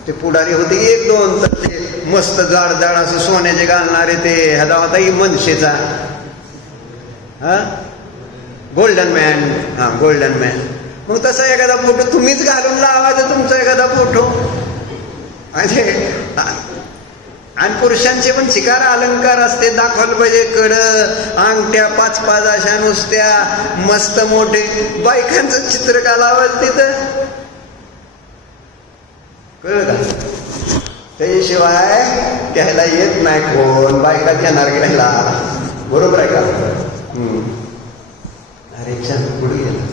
ते पुढारी होते की एक दोन तसले मस्त जाड जाड असं सोन्याचे घालणारे, ते ह्याला होता की मनशेचा गोल्डन मॅन. Golden man. मग तसा एखादा फोटो तुम्हीच घालून लावायचा तुमचा एखादा फोटो. आणि पुरुषांचे पण शिकार अलंकार असते, दाखवलं पाहिजे कडं अंगठ्या 5-5 अशा नुसत्या मस्त मोठे. बायकांचं चित्र का लावायचं तिथं? कळलं का? त्याशिवाय त्याला येत नाही कोण, बायका घेणार घ्यायला. बरोबर आहे का? अरे छान पुढे गेला.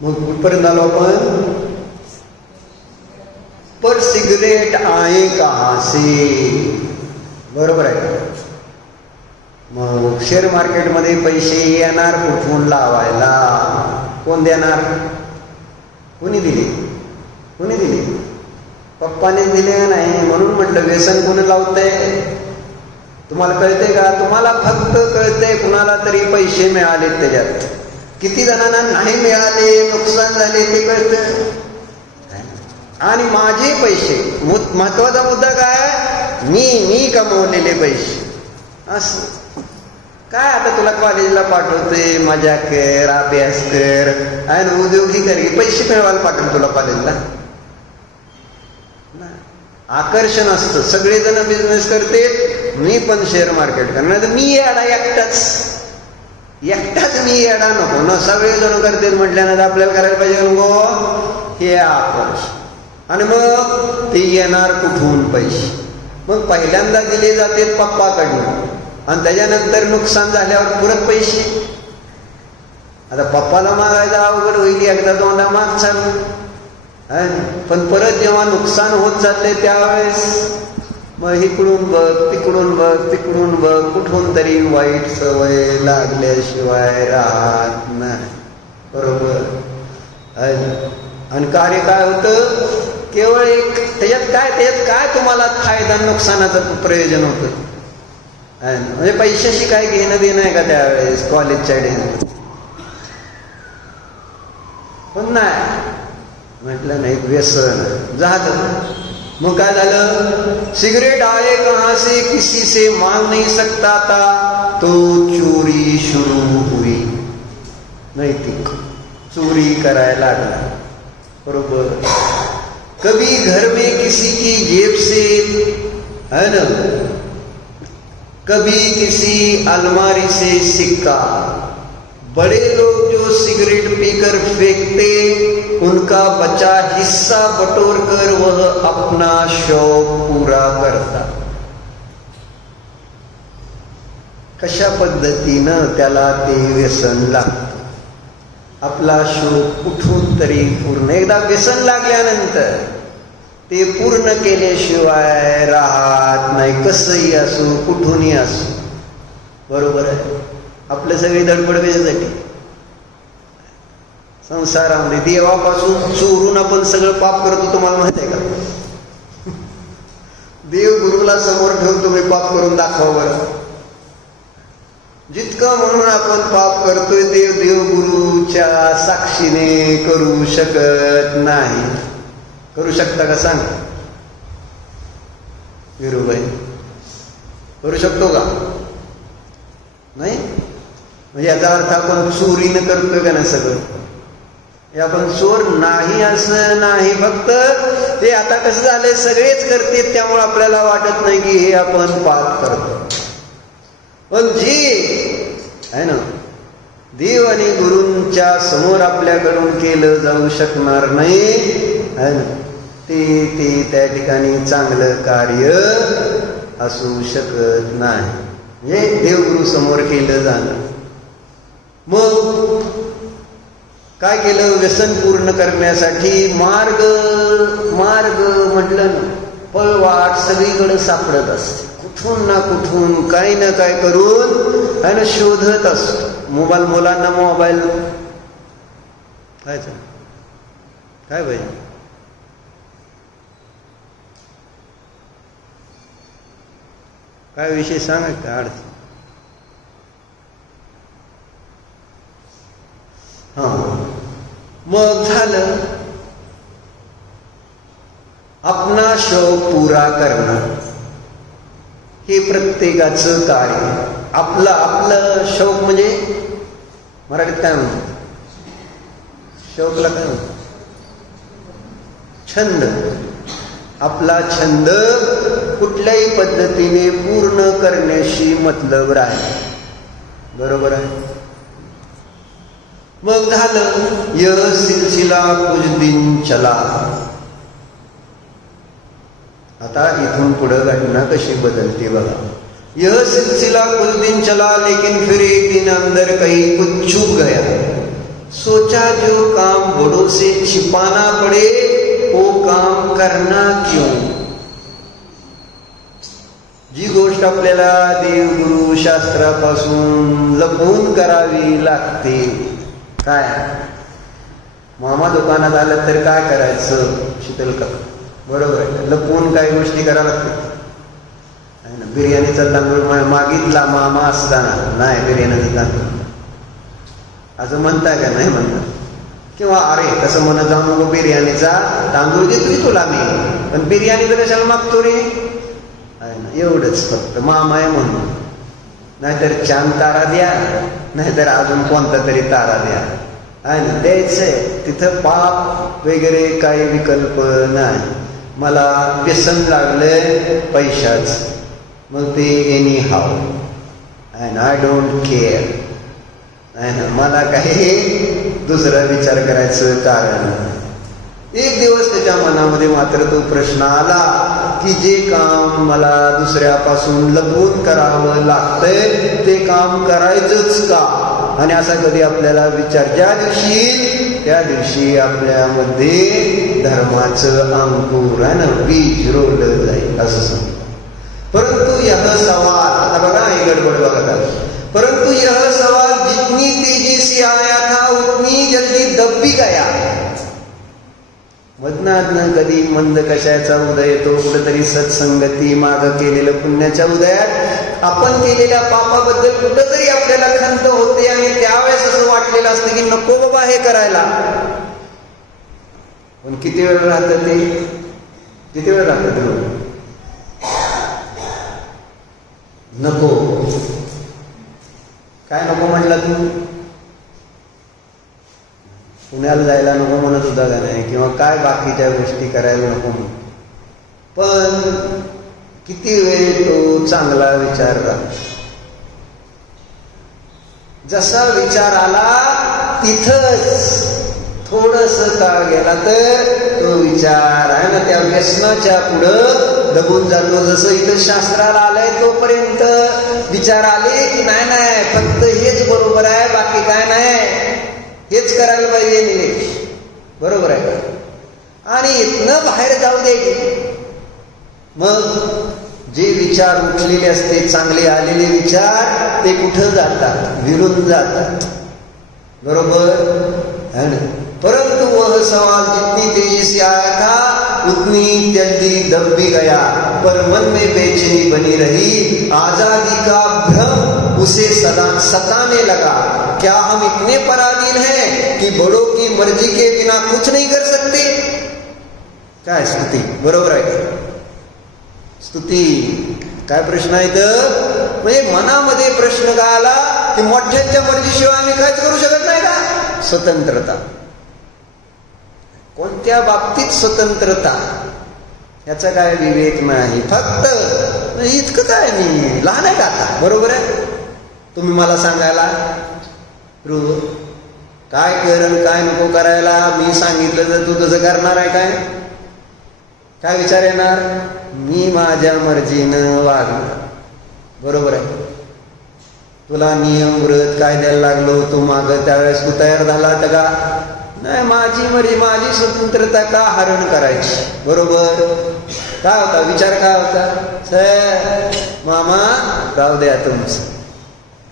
मग कुठपर्यंत आलो आपण? पर सिगरेट आए कहां से. बरोबर आहे. मग शेअर मार्केटमध्ये पैसे येणार कुठून लावायला? कोण देणार? कोणी दिले? कोणी दिले? पप्पाने दिले नाही म्हणून म्हटलं व्यसन कोणी लावतंय? तुम्हाला कळतंय का? तुम्हाला फक्त कळतंय कुणाला तरी पैसे मिळाले त्याच्यात, किती जणांना नाही मिळाले, नुकसान झाले ते कळतं. आणि माझे पैसे, महत्वाचा मुद्दा काय? मी कमवलेले पैसे. असं काय? आता तुला कॉलेजला पाठवते, मजा कर, अभ्यास कर, आणि उद्योगी कर, पैसे मिळवायला पाठवून तुला कॉलेजला? आकर्षण असतं. सगळेजण बिझनेस करते, मी पण शेअर मार्केट करणार. तर मी येडा एकटाच मी येडा नको ना, सगळेजण करते म्हटल्यानंतर आपल्याला करायला पाहिजे नको हे आकर्षण. आणि मग ते येणार कुठून पैसे? मग पहिल्यांदा दिले जाते पप्पाकडनं, आणि त्याच्यानंतर नुकसान झाल्यावर परत पैसे. आता पप्पाला मागायचं अवघड होईल, एकदा दोनदा माग चालू, पण परत जेव्हा नुकसान होत चालले त्यावेळेस मग इकडून बघ, तिकडून बघ, तिकडून बघ, कुठून तरी वाईट सवय लागल्याशिवाय राहत नाही. बरोबर. आणि कार्य काय होतं? केवळ एक त्याच्यात काय तुम्हाला फायदा नुकसानाचं प्रयोजन होतं? म्हणजे पैशाशी काय घेणं देणं आहे का त्यावेळेस कॉलेजच्या डेन? पण नाही म्हटलं, नाही व्यसन झालं. मग काय झालं? सिगरेट आए कहां से किसी से मांग नहीं सकता था तो चोरी शुरू हुई. नैतिक चोरी करायला लागला. बरोबर. कभी घर में किसी की जेब से, है ना, कभी किसी अलमारी से सिक्का. बड़े लोग जो सिगरेट पीकर फेंकते, उनका बचा हिस्सा बटोर कर वह अपना शौक पूरा करता. कशा पद्धतीनं त्याला ते व्यसन लागतं. आपला शौक कुठून तरी पूर्ण, एकदा व्यसन लागल्यानंतर ते पूर्ण केल्याशिवाय राहत नाही, कसंही असो, कुठूनही असो. बरोबर आहे. आपलं सगळी धडपड कशासाठी? संसारामध्ये. देवापासून चोरून आपण सगळं पाप करतो, तुम्हाला माहित आहे का? देव गुरुला समोर ठेवून तुम्ही पाप करून दाखवा बरं. जितकं म्हणून आपण पाप करतोय ते देव गुरुच्या साक्षीने करू शकत नाही. करू शकता का सांग विरुबाई? करू शकतो का? नाही. म्हणजे याचा अर्थ आपण चोरीनं करतोय का नाही सगळं? हे आपण चोर नाही असं नाही, फक्त ते आता कसं झालंय सगळेच करते त्यामुळे आपल्याला वाटत नाही की हे आपण पाप करतो. पण जी आहे ना, देव आणि गुरूंच्या समोर आपल्याकडून केलं जाऊ शकणार नाही आहे ना, ते त्या ठिकाणी चांगलं कार्य असू शकत नाही. म्हणजे देवगुरु समोर केलं जाणं. मग काय केलं? व्यसन पूर्ण करण्यासाठी मार्ग म्हटलं ना, पळवाट सगळीकडे सापडत असते. कुठून ना कुठून काही ना काय करून आहे ना शोधत असतो. मोबाईल, मुलांना मोबाईल काय पाहिजे? काय विषय सांगा का? अडचण. हा, मग झालं आपला शौक पुरा करणं हे प्रत्येकाचं कार्य. आपलं शौक म्हणजे मराठीत काय म्हणतात? शौकला काय म्हणतात? छंद. आपला छंद कुठल्याही पद्धतीने पूर्ण करण्याशी मतलब राहील. बरोबर आहे. मग झालं यह सिलसिला कुछ दिन चला. आता इथून पुढे घटना कशी बदलते बघा. यह सिलसिला कुछ दिन चला लेकिन फिर एक दिन अंदर कहीं कुछ चूक गया. सोचा जो काम बड़ों से छिपाना पड़े वो काम करना क्यों. जी गोष्ट आपल्याला देवगुरु शास्त्रापासून लपवून करावी लागते. काय? मामा दुकानात आलं तर काय करायचं? शीतल का? बरोबर आहे. लपवून काही गोष्टी करायला लागतात. बिर्याणीचा तांदूळ मागितला मामा असताना, नाही बिर्याणीचा तांदूळ असं म्हणताय का? नाही म्हणतात. किंवा अरे तसं म्हणत जाऊ नको, बिर्याणीचा तांदूळ देतोय तुला मी, पण बिर्याणी तर कशाला मागतो रे? आहे ना, एवढंच फक्त मामा आहे म्हणून. नाहीतर चांद तारा द्या, नाहीतर अजून कोणता तरी तारा द्या. आहे ना, द्यायचंय. तिथं पाप वगैरे काही विकल्प नाही. मला व्यसन लागलंय पैशाच, मग ते anyhow and I don't care. आहे ना, मला काही दुसरा विचार करायचं कारण. एक दिवस त्याच्या मनामध्ये मात्र तो प्रश्न आला की जे काम मला दुसऱ्यापासून लपवून करावं लागतंय ते काम करायचंच का. आणि असा कधी आपल्याला विचार ज्या दिवशी त्या दिवशी आपल्यामध्ये धर्माचं अंकुर आहे ना बीज रोवलं जाईल असं समजा. परंतु यह सवाल, आता बघा हे गडबड बघा. परंतु यह सवाल जितनी तेजी से आया था उतनी जल्दी दब भी गया. मधनातनं कधी मंद कशाचा उदय येतो, कुठेतरी सत्संगती माग केलेलं पुण्याच्या उदयात आपण केलेल्या पापाबद्दल कुठेतरी आपल्याला खंत होते आणि त्यावेळेस असं वाटलेलं असतं की नको बाबा हे करायला. पण किती वेळ राहतं ते? किती वेळ राहतं ते? नको. काय नको म्हटला तू? पुण्याला जायला नको म्हणत होता का नाही? किंवा काय बाकीच्या गोष्टी करायला नको म्हणून. पण किती वेळ तो चांगला विचार राहतो. जसा विचार आला तिथंच थोडस काळ गेला तर तो विचार आहे ना त्या व्यसनाच्या पुढं दबून जातो. जसं इथं शास्त्राला आलंय तोपर्यंत विचार आले की नाही फक्त हेच बरोबर आहे, बाकी काय नाही, हेच करायला पाहिजे निलेश, बरोबर आहे का? आणि इथनं बाहेर जाऊ दे की मग जे विचार उठलेले असते चांगले आलेले विचार ते कुठं जातात? विरून जातात. बरोबर है ना? परंतु वह सवाल जितनी तेजी से आया था उतनी जल्दी दब भी गया. पर मन में बेचैनी बनी रही. आजादी का भ्रम उसे सताने लगा. क्या हम इतने पराधीन हैं कि बड़ों की मर्जी के बिना कुछ नहीं कर सकते? काय स्तुती, बरोबर आहे. स्तुती काय प्रश्न आहे तर म्हणजे मनामध्ये प्रश्न काय आला की मोठ्यांच्या मर्जीशिवाय आम्ही काहीच करू शकत नाही का? स्वतंत्रता. कोणत्या बाबतीत स्वतंत्रता याचा काय विवेक नाही. फक्त इतकंच आहे, मी लहान आहे का आता? बरोबर आहे. तुम्ही मला सांगायला काय कर काय नको करायला, मी सांगितलं तर तू तुझं करणार आहे काय? काय विचार येणार? मी माझ्या मर्जीनं वागणार. बरोबर आहे. तुला नियम व्रत काय द्यायला लागलो, तू मागं त्यावेळेस तू तयार झाला तर का नाही? माझी मर्जी, माझी स्वतंत्रता का हरण करायची? बरोबर. काय होता विचार? काय होता? सर मामा राहू द्या तुमचं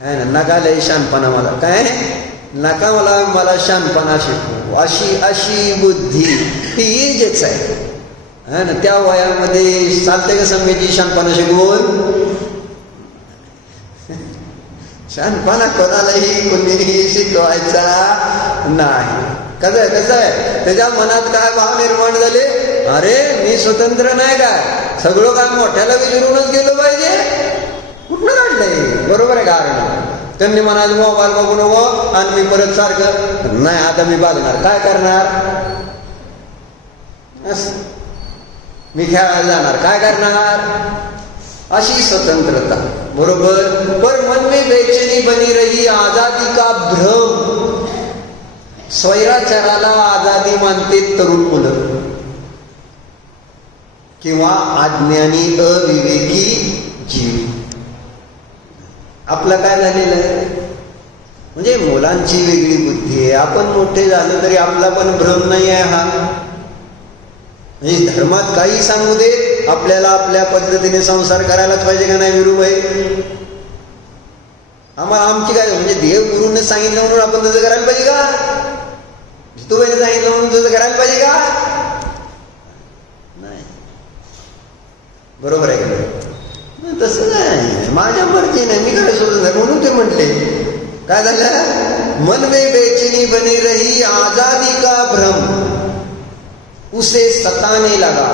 है ना, नका लय शानपणा मला, काय नका मला शानपणा शिकवू, अशी बुद्धी ती एजच आहे ना. त्या वयामध्ये चालते का समजायची शानपणा शिकवून? शानपणा कोणालाही कोणीही शिकवायचा नाही. कसं आहे त्याच्या मनात काय भाव निर्माण झाले? अरे मी स्वतंत्र नाही काय, सगळं काय मोठ्याला विचारूनच गेलो पाहिजे. कुठनं काढलंय? बरोबर आहे. कारण त्यांनी म्हणाल मोबाईल बघू नको आणि मी परत सारखं नाही, आता मी बघणार. काय करणार? मी खेळायला जाणार. काय करणार? अशी स्वतंत्रता. बरोबर. पर मन में बेचैनी बनी रही, आजादी का भ्रम. स्वैराचाराला आजादी मानते तरुण मुलं किंवा अज्ञानी अविवेकी जीव. आपलं काय झालेलं आहे म्हणजे मुलांची वेगळी बुद्धी आहे. आपण मोठे झालो तरी आपला पण भ्रम नाही आहे हा. म्हणजे धर्मात काही सांगू दे, आपल्याला आपल्या पद्धतीने संसार करायलाच पाहिजे का नाही विरूभाई? आम्हाला आमची काय म्हणजे देव गुरुने सांगितलं म्हणून आपण तसं करायला पाहिजे का? जितूबाईने सांगितलं म्हणून तसं करायला पाहिजे का? नाही. बरोबर आहे का? तसं नाही. माझ्या मर्जीने मी काय सोडून म्हणून ते म्हटले काय झालं? मन में बेचैनी बनी रही, आजादी का भ्रम उसे सताने लगा.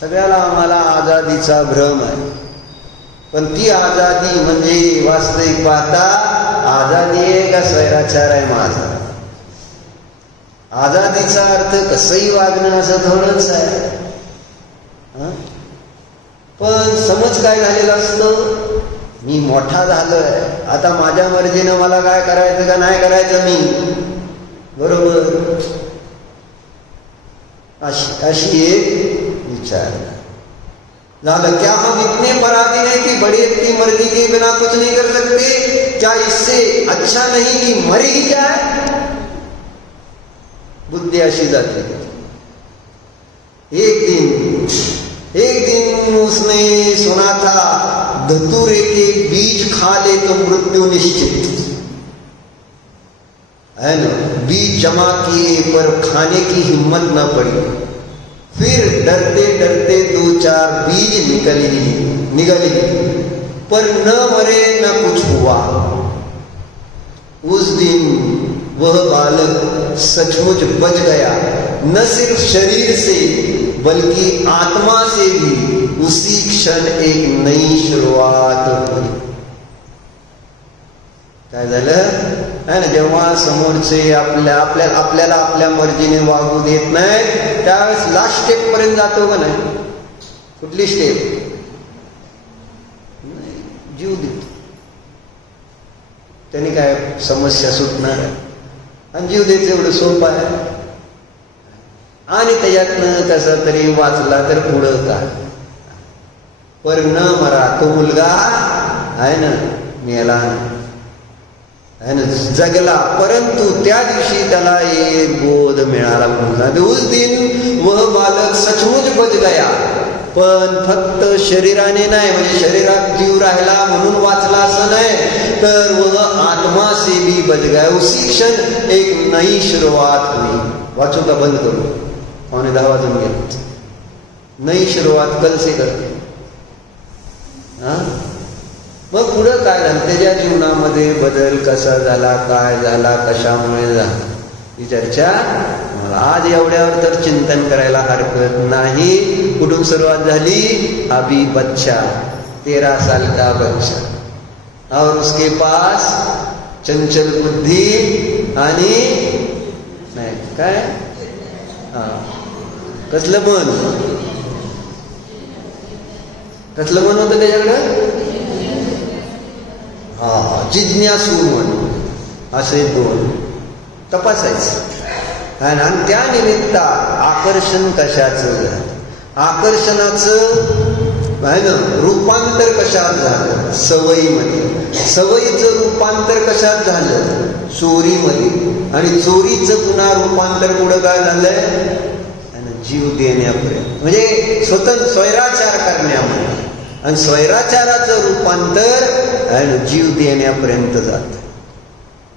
सगळ्याला आम्हाला आजादीचा भ्रम आहे, पण ती आजादी म्हणजे वास्तविक पाहता आजादी आहे का स्वैराचार आहे माझा? आजादीचा अर्थ कसंही वागणं असं थोडंच आहे. पण समज काय झालेला असतो, मी मोठा झालोय आता माझ्या मर्जीनं मला काय करायचं का नाही करायचं मी. बरोबर. अशी एक विचार झालं. क्या हम इतने पराधीन है कि बड़ी अपनी मर्जी के बिना कुछ नहीं कर सकते? क्या इससे अच्छा नहीं कि मर ही जाए? बुद्धि अशी जाती. एक दिन उसने सुना था धतूरे के बीज खा ले तो मृत्यु निश्चित है ना. बीज जमा किए पर खाने की हिम्मत न पड़ी. फिर डरते डरते 2-4 बीज निकली पर न मरे न कुछ हुआ. उस दिन वह बालक सचमुच बच गया, न सिर्फ शरीर से बल्कि आत्मा से भी. उसी क्षण एक नई शुरुआत हुई. काय झालं है ना? जेव्हा समोरचे आपल्याला आपल्या मर्जीने वागू देत नाही त्यावेळेस लास्ट स्टेप पर्यंत जातो का नाही? कुठली स्टेप? जीव देतो. त्याने काय समस्या सुटणार आहे? आणि जीव द्यायचं एवढं सोपं आहे. आणि त्याच्यातनं कसं तरी वाचला तर पुढं का? पर न मरा. तो मुलगा आहे ना मेला है ना, जगला, परंतु त्या दिवशी त्याला एक बोध मिळाला. उस दिन वह बालक सचमुच बच गया. पण फक्त शरीराने नाही, म्हणजे शरीरात जीव राहिला म्हणून वाचला असं नाही, तर वह आत्मा से भी बच गया. उसी क्षण एक नई शुरुआत हुई. वाचू का बंद करू? 9:15 वाजून गेले. नई शुरुआत कल से करते. मग पुढं काय झालं? त्याच्या जीवनामध्ये बदल कसा झाला, काय झाला, कशामुळे झाला, ही चर्चा आज एवढ्यावर तर चिंतन करायला हरकत नाही. कुठून सुरुवात झाली? अभी बच्चा 13 साल का बच्चा, और उसके पास चंचल बुद्धी आणि नाही काय कसलं मन, कसलं मन होतं त्याच्याकडं? जिज्ञासू मन. असे 2 तपासायचं. आणि त्या निमित्त आकर्षण कशाचं, आकर्षणाचं आहे ना रूपांतर कशात झालं? सवयीमध्ये. सवयीचं रूपांतर कशात झालं? चोरीमध्ये. आणि चोरीचं पुन्हा रूपांतर पुढं काय झालंय? जीव देण्यापर्यंत, म्हणजे स्वतंत्र स्वैराचार करण्यामध्ये. आणि स्वैराचाराचं रूपांतर जीव देण्यापर्यंत जात.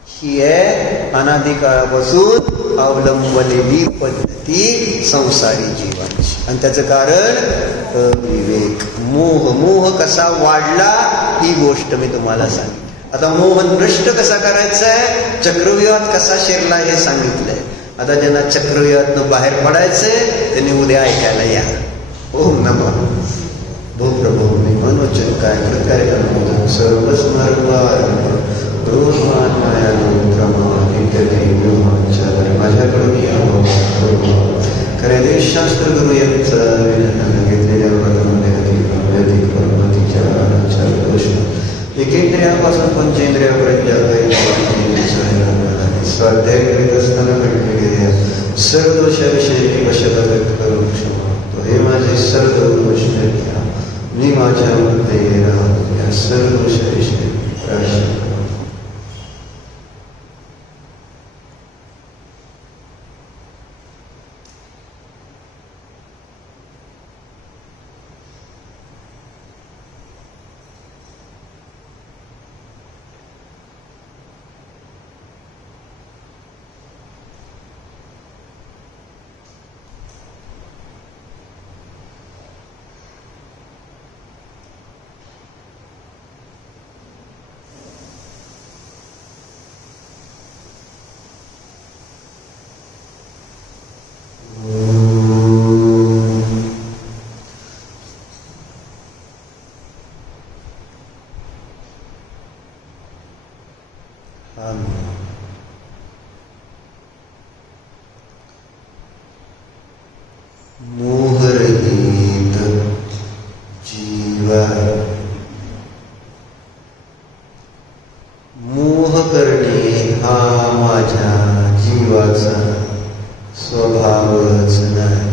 ही आहे अनादिकाळापासून अवलंबलेली पद्धती संसारी जीवांची. आणि त्याचं कारण अविवेक, मोह. मोह कसा वाढला ही गोष्ट मी तुम्हाला सांगितली. आता मोह नष्ट कसा करायचा आहे, चक्रव्यूहात कसा शिरला हे सांगितलंय. आता ज्यांना चक्रव्यूहातनं बाहेर पडायचंय त्यांनी उद्या ऐकायला या. ओम नमः भूप्रभूमि मनोचन काय माझ्याकडून खरे देशशास्त्र गुरु यांचं घेतलेल्या एकेंद्रियापासून पंचेंद्रियापर्यंत स्वाध्याय करीत असताना घडलेले सर्व दोषाविषयी वशता व्यक्त करून क्षमा. हे माझे सर्व दोष घ्या, मी माझ्यामध्ये राहतो. या सर्व दोषाविषयी प्रायश्चित्त करा. मोहरहित जीवा. मोह करणे हा माझ्या जीवाचा स्वभावच नाही.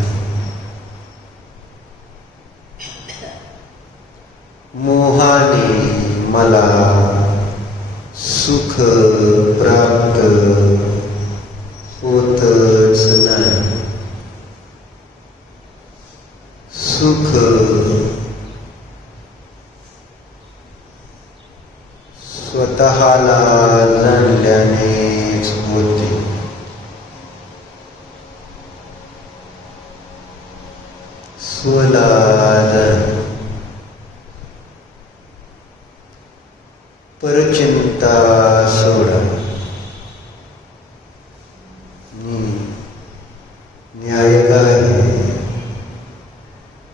मोहाने मला सुख प्राप्त होतच नाही. सुख स्वतःला जाणल्यानेच होते. स्वलाद परचिंता सोडा. मी न्यायिक आहे,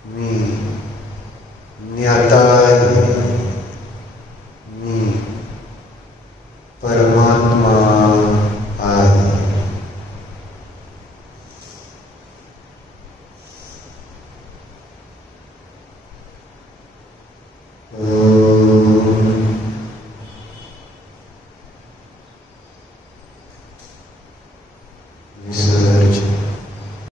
मी ज्ञाता आहे, मी परमात्मा आहे. विसर्जन.